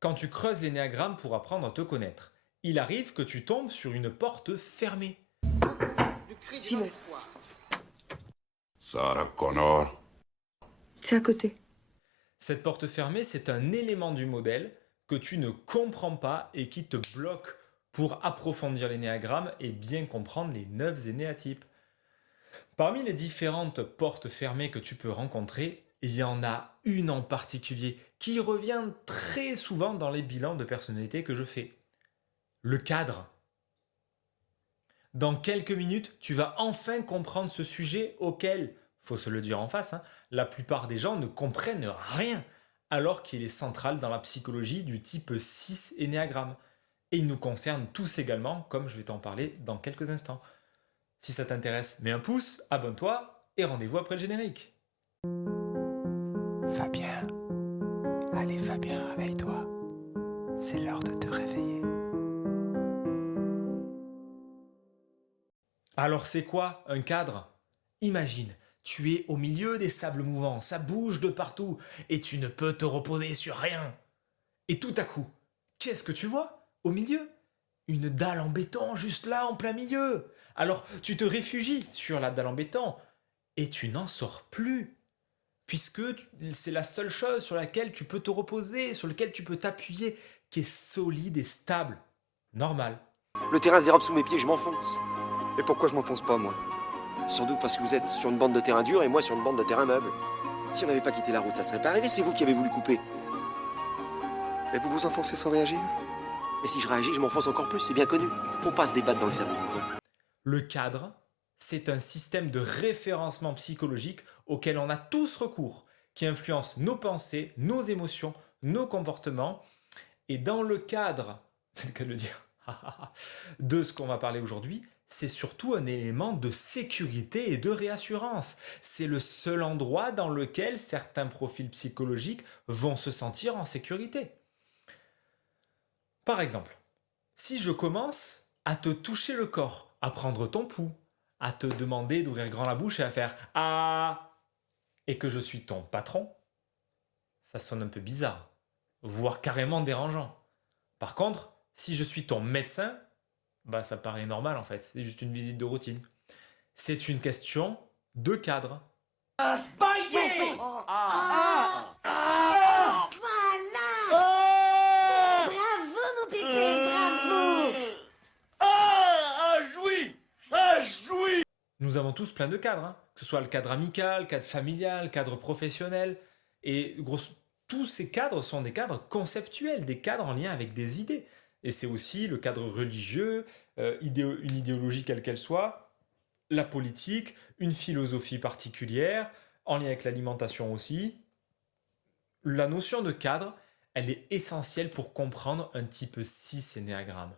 Quand tu creuses l'énéagramme pour apprendre à te connaître, il arrive que tu tombes sur une porte fermée. J'y vais. Sarah Connor. C'est à côté. Cette porte fermée, c'est un élément du modèle que tu ne comprends pas et qui te bloque pour approfondir l'énéagramme et bien comprendre les 9 énéatypes. Parmi les différentes portes fermées que tu peux rencontrer, il y en a une en particulier qui revient très souvent dans les bilans de personnalité que je fais. Le cadre. Dans quelques minutes, tu vas enfin comprendre ce sujet auquel, faut se le dire en face, la plupart des gens ne comprennent rien, alors qu'il est central dans la psychologie du type 6 énéagramme. Et il nous concerne tous également, comme je vais t'en parler dans quelques instants. Si ça t'intéresse, mets un pouce, abonne-toi et rendez-vous après le générique. Fabien, allez Fabien, réveille-toi. C'est l'heure de te réveiller. Alors c'est quoi un cadre? Imagine, tu es au milieu des sables mouvants, ça bouge de partout et tu ne peux te reposer sur rien. Et tout à coup, qu'est-ce que tu vois au milieu? Une dalle en béton juste là en plein milieu. Alors tu te réfugies sur la dalle en béton et tu n'en sors plus. Puisque c'est la seule chose sur laquelle tu peux te reposer, sur laquelle tu peux t'appuyer, qui est solide et stable. Normal. Le terrain se dérobe sous mes pieds, je m'enfonce. Et pourquoi je m'enfonce pas, moi? Sans doute parce que vous êtes sur une bande de terrain dur et moi sur une bande de terrain meuble. Si on n'avait pas quitté la route, ça serait pas arrivé, c'est vous qui avez voulu couper. Et vous vous enfoncez sans réagir? Et si je réagis, je m'enfonce encore plus, c'est bien connu. Faut pas se débattre dans les sables mouvants. Le cadre, c'est un système de référencement psychologique auquel on a tous recours, qui influence nos pensées, nos émotions, nos comportements. Et dans le cadre, c'est le cas de le dire, de ce qu'on va parler aujourd'hui, c'est surtout un élément de sécurité et de réassurance. C'est le seul endroit dans lequel certains profils psychologiques vont se sentir en sécurité. Par exemple, si je commence à te toucher le corps, à prendre ton pouls, à te demander d'ouvrir grand la bouche et à faire ah, et que je suis ton patron, ça sonne un peu bizarre, voire carrément dérangeant. Par contre, si je suis ton médecin, bah ça paraît normal en fait, c'est juste une visite de routine. C'est une question de cadre. Bravo, mon pépé, bravo! Nous avons tous plein de cadres, que ce soit le cadre amical, cadre familial, cadre professionnel. Et tous ces cadres sont des cadres conceptuels, des cadres en lien avec des idées. Et c'est aussi le cadre religieux, une idéologie quelle qu'elle soit, la politique, une philosophie particulière, en lien avec l'alimentation aussi. La notion de cadre, elle est essentielle pour comprendre un type 6 énéagramme.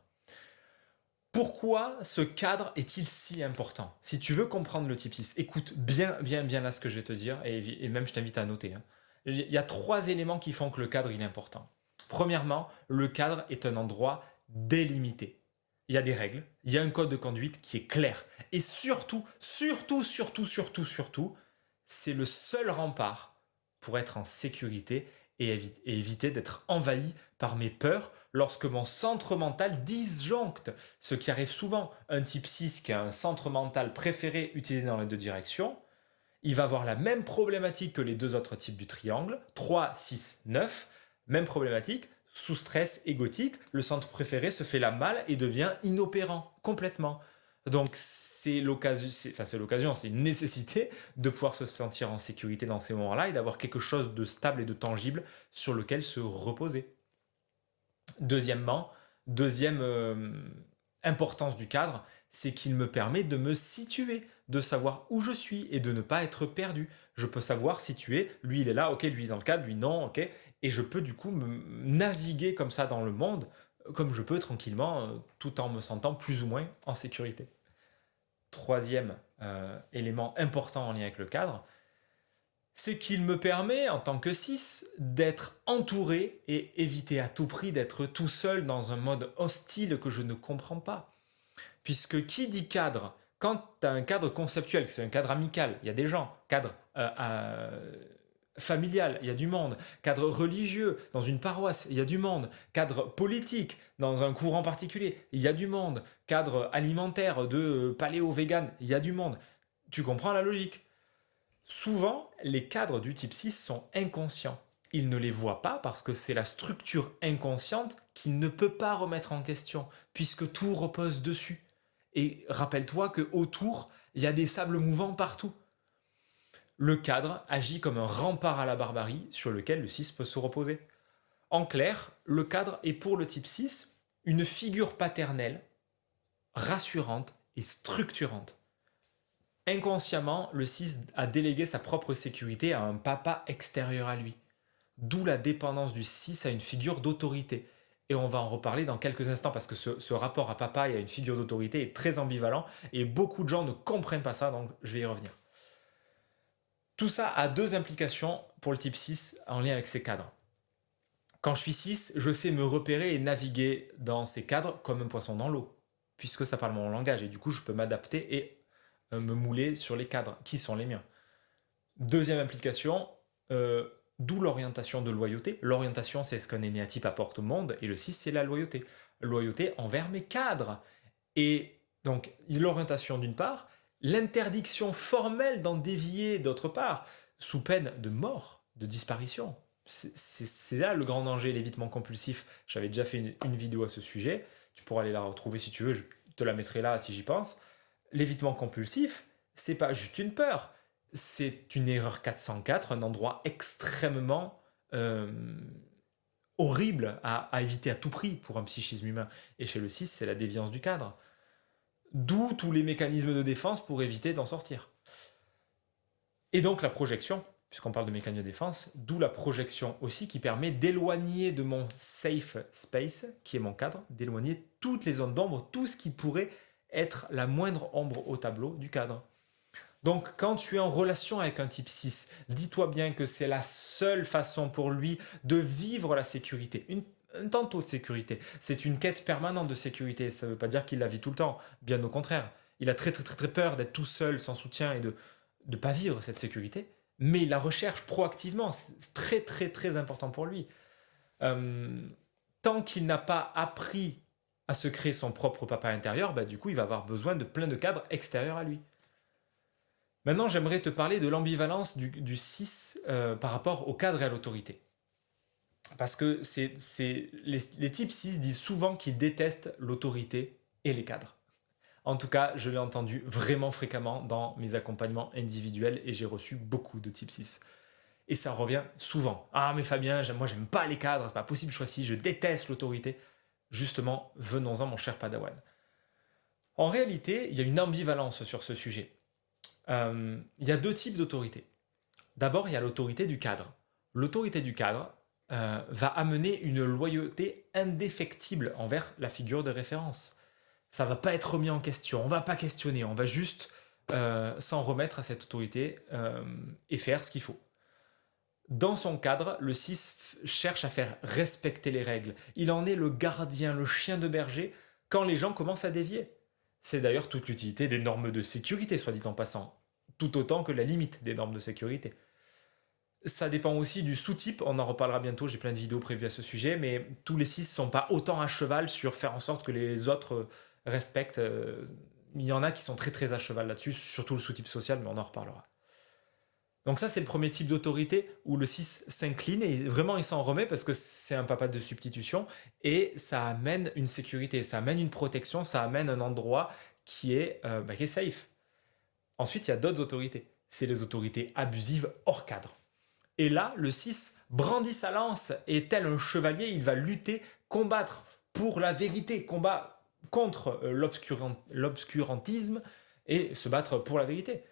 Pourquoi ce cadre est-il si important? Si tu veux comprendre le type 6, écoute bien là ce que je vais te dire, et même je t'invite à noter. Il y a 3 éléments qui font que le cadre il est important. Premièrement, le cadre est un endroit délimité. Il y a des règles, il y a un code de conduite qui est clair. Et surtout, c'est le seul rempart pour être en sécurité et éviter d'être envahi par mes peurs lorsque mon centre mental disjoncte. Ce qui arrive souvent, un type 6 qui a un centre mental préféré utilisé dans les deux directions, il va avoir la même problématique que les deux autres types du triangle, 3, 6, 9, même problématique, sous stress égotique, le centre préféré se fait la malle et devient inopérant complètement. Donc c'est l'occasion, c'est une nécessité de pouvoir se sentir en sécurité dans ces moments-là et d'avoir quelque chose de stable et de tangible sur lequel se reposer. Deuxièmement, deuxième importance du cadre, c'est qu'il me permet de me situer, de savoir où je suis et de ne pas être perdu. Je peux savoir situer, lui il est là, ok, lui dans le cadre, lui non, ok, et je peux du coup me naviguer comme ça dans le monde, comme je peux tranquillement, tout en me sentant plus ou moins en sécurité. Troisième élément important en lien avec le cadre, c'est qu'il me permet, en tant que 6, d'être entouré et éviter à tout prix d'être tout seul dans un mode hostile que je ne comprends pas. Puisque qui dit cadre, quand tu as un cadre conceptuel, c'est un cadre amical, il y a des gens, cadre familial, il y a du monde. Cadre religieux, dans une paroisse, il y a du monde. Cadre politique, dans un courant particulier, il y a du monde. Cadre alimentaire, de paléo-vegan, il y a du monde. Tu comprends la logique? Souvent, les cadres du type 6 sont inconscients. Ils ne les voient pas parce que c'est la structure inconsciente qu'il ne peut pas remettre en question, puisque tout repose dessus. Et rappelle-toi qu'autour, il y a des sables mouvants partout. Le cadre agit comme un rempart à la barbarie sur lequel le 6 peut se reposer. En clair, le cadre est pour le type 6 une figure paternelle, rassurante et structurante. Inconsciemment, le 6 a délégué sa propre sécurité à un papa extérieur à lui. D'où la dépendance du 6 à une figure d'autorité. Et on va en reparler dans quelques instants parce que ce rapport à papa et à une figure d'autorité est très ambivalent et beaucoup de gens ne comprennent pas ça, donc je vais y revenir. Tout ça a deux implications pour le type 6 en lien avec ces cadres. Quand je suis 6, je sais me repérer et naviguer dans ces cadres comme un poisson dans l'eau, puisque ça parle mon langage et du coup je peux m'adapter et me mouler sur les cadres qui sont les miens. Deuxième implication, d'où l'orientation de loyauté. L'orientation, c'est ce qu'un énéatype apporte au monde, et le 6, c'est la loyauté. Loyauté envers mes cadres. Et donc, l'orientation d'une part, l'interdiction formelle d'en dévier d'autre part, sous peine de mort, de disparition. C'est là le grand danger, l'évitement compulsif. J'avais déjà fait une vidéo à ce sujet, tu pourras aller la retrouver si tu veux, je te la mettrai là si j'y pense. L'évitement compulsif, c'est pas juste une peur, c'est une erreur 404, un endroit extrêmement horrible à éviter à tout prix pour un psychisme humain. Et chez le 6, c'est la déviance du cadre. D'où tous les mécanismes de défense pour éviter d'en sortir. Et donc la projection, puisqu'on parle de mécanisme de défense, d'où la projection aussi qui permet d'éloigner de mon safe space, qui est mon cadre, d'éloigner toutes les zones d'ombre, tout ce qui pourrait être la moindre ombre au tableau du cadre. Donc quand tu es en relation avec un type 6, dis-toi bien que c'est la seule façon pour lui de vivre la sécurité, un tantôt de sécurité. C'est une quête permanente de sécurité, ça ne veut pas dire qu'il la vit tout le temps, bien au contraire. Il a très peur d'être tout seul, sans soutien et de ne pas vivre cette sécurité, mais il la recherche proactivement, c'est très important pour lui. Tant qu'il n'a pas appris à se créer son propre papa intérieur, du coup il va avoir besoin de plein de cadres extérieurs à lui. Maintenant, j'aimerais te parler de l'ambivalence du 6 par rapport au cadre et à l'autorité. Parce que les types 6 disent souvent qu'ils détestent l'autorité et les cadres. En tout cas, je l'ai entendu vraiment fréquemment dans mes accompagnements individuels et j'ai reçu beaucoup de types 6. Et ça revient souvent. « Ah mais Fabien, moi j'aime pas les cadres, c'est pas possible, je suis 6, je déteste l'autorité. » Justement, venons-en mon cher Padawan. En réalité, il y a une ambivalence sur ce sujet. Il y a deux types d'autorité. D'abord, il y a l'autorité du cadre. L'autorité du cadre va amener une loyauté indéfectible envers la figure de référence. Ça ne va pas être remis en question, on ne va pas questionner, on va juste s'en remettre à cette autorité et faire ce qu'il faut. Dans son cadre, le 6 cherche à faire respecter les règles. Il en est le gardien, le chien de berger, quand les gens commencent à dévier. C'est d'ailleurs toute l'utilité des normes de sécurité, soit dit en passant, tout autant que la limite des normes de sécurité. Ça dépend aussi du sous-type, on en reparlera bientôt, j'ai plein de vidéos prévues à ce sujet, mais tous les 6 ne sont pas autant à cheval sur faire en sorte que les autres respectent. Il y en a qui sont très à cheval là-dessus, surtout le sous-type social, mais on en reparlera. Donc ça, c'est le premier type d'autorité où le 6 s'incline et vraiment il s'en remet parce que c'est un papa de substitution et ça amène une sécurité, ça amène une protection, ça amène un endroit qui est safe. Ensuite, il y a d'autres autorités. C'est les autorités abusives hors cadre. Et là, le 6 brandit sa lance et tel un chevalier, il va lutter, combattre pour la vérité, combat contre l'obscurantisme et se battre pour la vérité.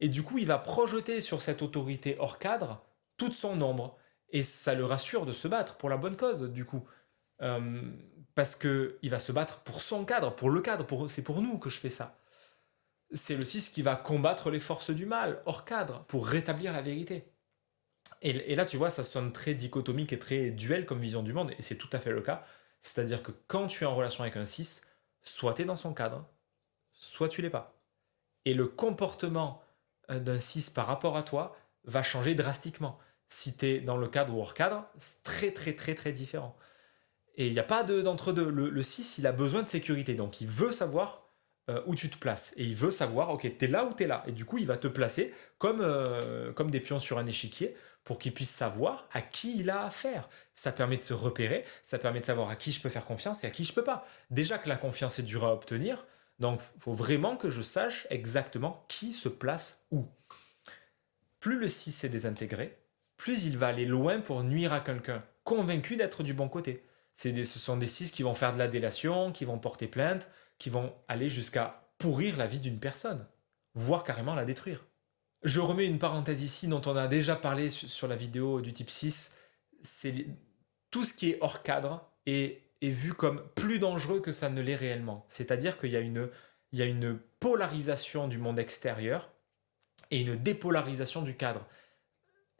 Et du coup, il va projeter sur cette autorité hors cadre toute son ombre. Et ça le rassure de se battre pour la bonne cause, du coup. Parce qu'il va se battre pour son cadre, pour le cadre, c'est pour nous que je fais ça. C'est le 6 qui va combattre les forces du mal, hors cadre, pour rétablir la vérité. Et là, tu vois, ça sonne très dichotomique et très duel comme vision du monde, et c'est tout à fait le cas. C'est-à-dire que quand tu es en relation avec un 6, soit tu es dans son cadre, soit tu l'es pas. Et le comportement d'un 6 par rapport à toi va changer drastiquement. si tu es dans le cadre ou hors cadre, c'est très très très très différent. Et il n'y a pas d'entre-deux. Le 6, il a besoin de sécurité, donc il veut savoir où tu te places. Et il veut savoir, ok, t'es là ou t'es là. Et du coup, il va te placer comme des pions sur un échiquier pour qu'il puisse savoir à qui il a affaire. Ça permet de se repérer, ça permet de savoir à qui je peux faire confiance et à qui je peux pas. Déjà que la confiance est dure à obtenir, donc il faut vraiment que je sache exactement qui se place où. Plus le 6 est désintégré, plus il va aller loin pour nuire à quelqu'un, convaincu d'être du bon côté. Ce sont des 6 qui vont faire de la délation, qui vont porter plainte, qui vont aller jusqu'à pourrir la vie d'une personne, voire carrément la détruire. Je remets une parenthèse ici dont on a déjà parlé sur la vidéo du type 6. Tout ce qui est hors cadre est vu comme plus dangereux que ça ne l'est réellement. C'est-à-dire qu'il y a une polarisation du monde extérieur et une dépolarisation du cadre.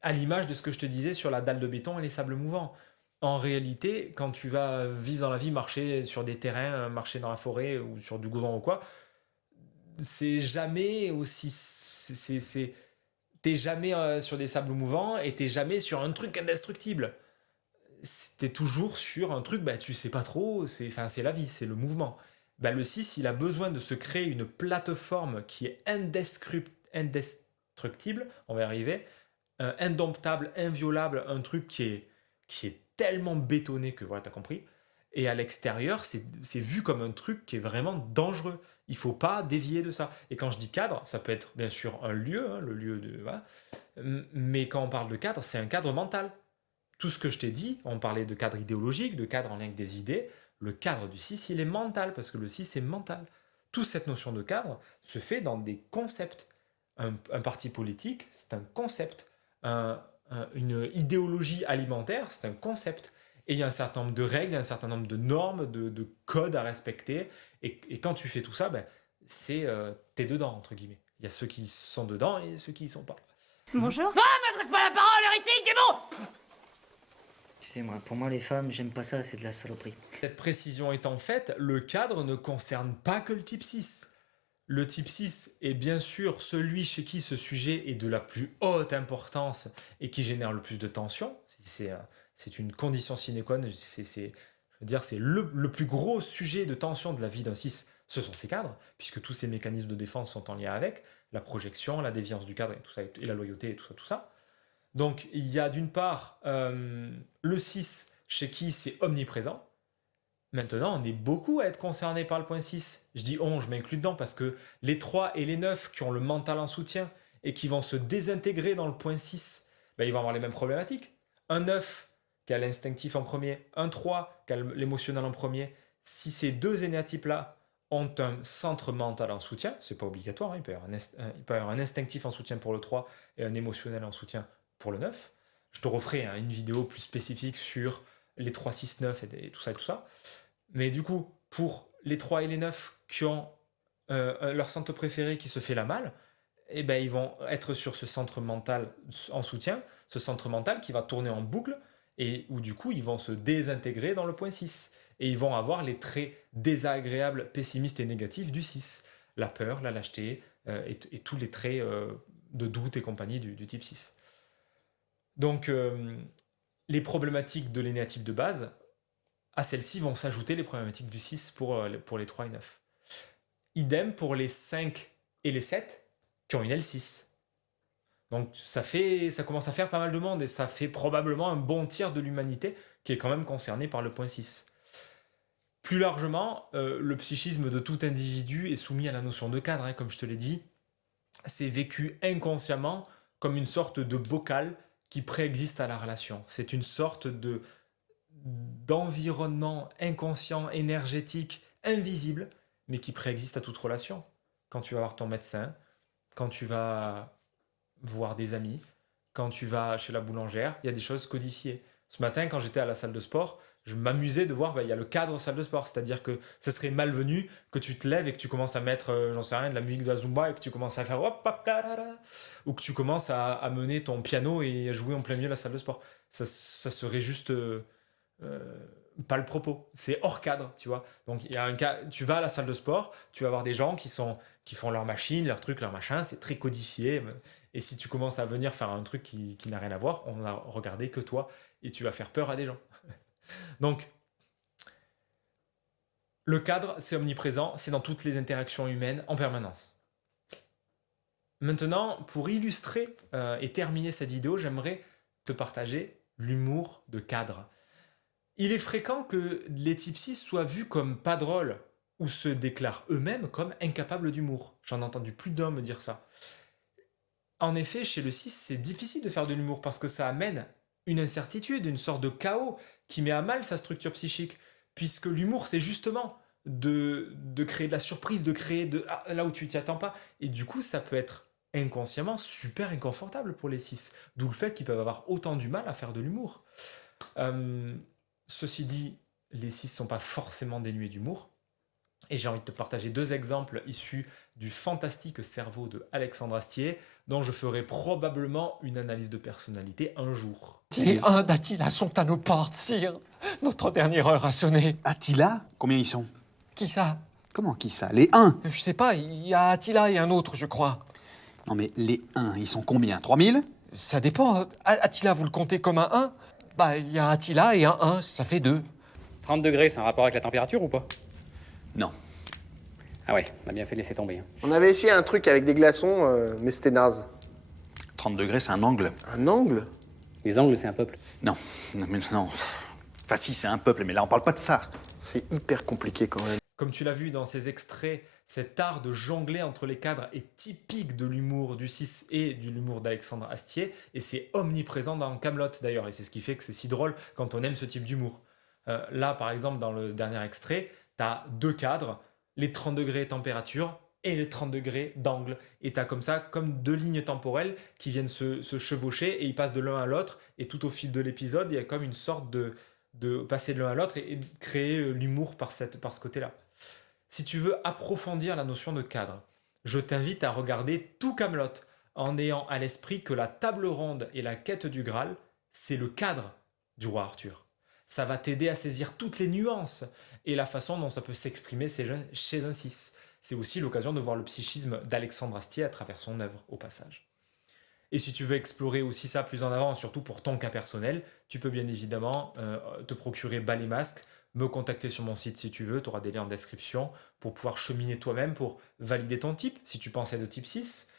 À l'image de ce que je te disais sur la dalle de béton et les sables mouvants. En réalité, quand tu vas vivre dans la vie, marcher sur des terrains, marcher dans la forêt ou sur du goudron ou quoi, c'est jamais aussi... T'es jamais sur des sables mouvants et t'es jamais sur un truc indestructible. T'es toujours sur un truc, tu sais pas trop, c'est la vie, c'est le mouvement. Le 6, il a besoin de se créer une plateforme qui est indestructible, on va y arriver, indomptable, inviolable, un truc qui est tellement bétonné que voilà, t'as compris. Et à l'extérieur, c'est vu comme un truc qui est vraiment dangereux. Il faut pas dévier de ça. Et quand je dis cadre, ça peut être bien sûr un lieu, le lieu de... Voilà. Mais quand on parle de cadre, c'est un cadre mental. Tout ce que je t'ai dit, on parlait de cadre idéologique, de cadre en lien avec des idées. Le cadre du 6, il est mental, parce que le 6 est mental. Toute cette notion de cadre se fait dans des concepts. Un parti politique, c'est un concept. Une idéologie alimentaire, c'est un concept. Et il y a un certain nombre de règles, un certain nombre de normes, de codes à respecter. Et quand tu fais tout ça, t'es dedans, entre guillemets. Il y a ceux qui sont dedans et ceux qui y sont pas. Bonjour. M'adresse pas la parole, hérétique, démon! Tu sais, moi, pour moi, les femmes, j'aime pas ça, c'est de la saloperie. Cette précision étant faite, le cadre ne concerne pas que le type 6. Le type 6 est bien sûr celui chez qui ce sujet est de la plus haute importance et qui génère le plus de tension. C'est une condition sine qua non. C'est le plus gros sujet de tension de la vie d'un 6, ce sont ces cadres, puisque tous ces mécanismes de défense sont en lien avec la projection, la déviance du cadre et tout ça, et la loyauté et tout ça. Donc il y a d'une part le 6 chez qui c'est omniprésent. Maintenant, on est beaucoup à être concernés par le point 6. Je dis on, je m'inclus dedans parce que les 3 et les 9 qui ont le mental en soutien et qui vont se désintégrer dans le point 6, ils vont avoir les mêmes problématiques. Un 9 qui a l'instinctif en premier, un 3 qui a l'émotionnel en premier. Si ces deux énéatypes-là ont un centre mental en soutien, c'est pas obligatoire, il peut y avoir un instinctif en soutien pour le 3 et un émotionnel en soutien pour le 9. Je te referai une vidéo plus spécifique sur les 3, 6, 9 et tout ça. Mais du coup, pour les 3 et les 9 qui ont leur centre préféré qui se fait la malle, ils vont être sur ce centre mental en soutien, ce centre mental qui va tourner en boucle et où du coup, ils vont se désintégrer dans le point 6. Et ils vont avoir les traits désagréables, pessimistes et négatifs du 6. La peur, la lâcheté et tous les traits de doute et compagnie du type 6. Donc, les problématiques de l'énéatype de base, à celles-ci vont s'ajouter les problématiques du 6 pour les 3 et 9. Idem pour les 5 et les 7 qui ont une L6. Donc ça commence à faire pas mal de monde et ça fait probablement un bon tiers de l'humanité qui est quand même concernée par le point 6. Plus largement, le psychisme de tout individu est soumis à la notion de cadre, comme je te l'ai dit. C'est vécu inconsciemment comme une sorte de bocal qui préexiste à la relation. C'est une sorte d'environnement inconscient, énergétique, invisible, mais qui préexiste à toute relation. Quand tu vas voir ton médecin, quand tu vas voir des amis, quand tu vas chez la boulangère, il y a des choses codifiées. Ce matin, quand j'étais à la salle de sport, je m'amusais de voir, il y a le cadre salle de sport, c'est-à-dire que ça serait malvenu que tu te lèves et que tu commences à mettre, j'en sais rien, de la musique de la Zumba et que tu commences à faire hop, hop, là, là, là, ou que tu commences à mener ton piano et à jouer en plein milieu de la salle de sport. Ça serait juste pas le propos, c'est hors cadre, tu vois. Donc il y a un cas, tu vas à la salle de sport, tu vas voir des gens qui font leur machine, leur truc, leur machin, c'est très codifié Et si tu commences à venir faire un truc qui n'a rien à voir, on va regarder que toi et tu vas faire peur à des gens. Donc, le cadre, c'est omniprésent, c'est dans toutes les interactions humaines en permanence. Maintenant, pour illustrer et terminer cette vidéo, j'aimerais te partager l'humour de cadre. Il est fréquent que les types 6 soient vus comme pas drôles ou se déclarent eux-mêmes comme incapables d'humour. J'en ai entendu plus d'un me dire ça. En effet, chez le 6, c'est difficile de faire de l'humour parce que ça amène une incertitude, une sorte de chaos qui met à mal sa structure psychique. Puisque l'humour, c'est justement de créer de la surprise, de créer là où tu t'y attends pas. Et du coup, ça peut être inconsciemment super inconfortable pour les 6. D'où le fait qu'ils peuvent avoir autant du mal à faire de l'humour. Ceci dit, les 6 ne sont pas forcément dénués d'humour. Et j'ai envie de te partager 2 exemples issus du fantastique cerveau de Alexandre Astier, dont je ferai probablement une analyse de personnalité un jour. Les 1 d'Attila sont à nos portes, sire. Notre dernière heure a sonné. Attila? Combien ils sont? Qui ça? Comment qui ça? Les 1? Je sais pas, il y a Attila et un autre, je crois. Non mais les 1, ils sont combien? 3000? Ça dépend. Attila, vous le comptez comme un 1? Bah, il y a Attila et un 1, ça fait 2. 30 degrés, c'est un rapport avec la température ou pas? Non. Ah ouais, on a bien fait de laisser tomber. On avait essayé un truc avec des glaçons, mais c'était naze. 30 degrés, c'est un angle. Un angle? Les angles, c'est un peuple. Non, non. Enfin si, c'est un peuple, mais là, on parle pas de ça. C'est hyper compliqué quand même. Comme tu l'as vu dans ces extraits, cet art de jongler entre les cadres est typique de l'humour du 6 et de l'humour d'Alexandre Astier, et c'est omniprésent dans Kaamelott d'ailleurs, et c'est ce qui fait que c'est si drôle quand on aime ce type d'humour. Là, par exemple, dans le dernier extrait, tu as 2 cadres, les 30 degrés température et les 30 degrés d'angle. Et tu as comme ça, comme 2 lignes temporelles qui viennent se chevaucher et ils passent de l'un à l'autre. Et tout au fil de l'épisode, il y a comme une sorte de passer de l'un à l'autre et de créer l'humour par ce côté-là. Si tu veux approfondir la notion de cadre, je t'invite à regarder tout Kaamelott en ayant à l'esprit que la table ronde et la quête du Graal, c'est le cadre du roi Arthur. Ça va t'aider à saisir toutes les nuances et la façon dont ça peut s'exprimer chez un 6. C'est aussi l'occasion de voir le psychisme d'Alexandre Astier à travers son œuvre, au passage. Et si tu veux explorer aussi ça plus en avant, surtout pour ton cas personnel, tu peux bien évidemment te procurer Bas les masques, me contacter sur mon site si tu veux, tu auras des liens en description pour pouvoir cheminer toi-même, pour valider ton type, si tu pensais de type 6,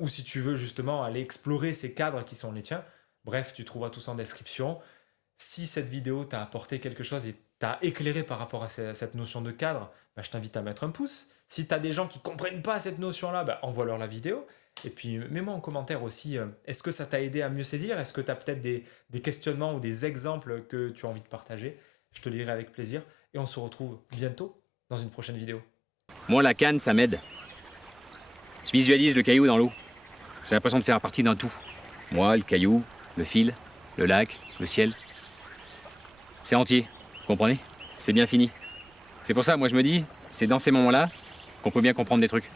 ou si tu veux justement aller explorer ces cadres qui sont les tiens. Bref, tu trouveras tout ça en description. Si cette vidéo t'a apporté quelque chose et t'a éclairé par rapport à cette notion de cadre, bah, je t'invite à mettre un pouce. Si tu as des gens qui ne comprennent pas cette notion-là, bah, envoie-leur la vidéo. Et puis, mets-moi en commentaire aussi, est-ce que ça t'a aidé à mieux saisir? Est-ce que tu as peut-être des questionnements ou des exemples que tu as envie de partager? Je te lirai avec plaisir. Et on se retrouve bientôt dans une prochaine vidéo. Moi, la canne, ça m'aide. Je visualise le caillou dans l'eau. J'ai l'impression de faire partie d'un tout. Moi, le caillou, le fil, le lac, le ciel. C'est entier, vous comprenez? C'est bien fini. C'est pour ça, moi, je me dis, c'est dans ces moments-là qu'on peut bien comprendre des trucs.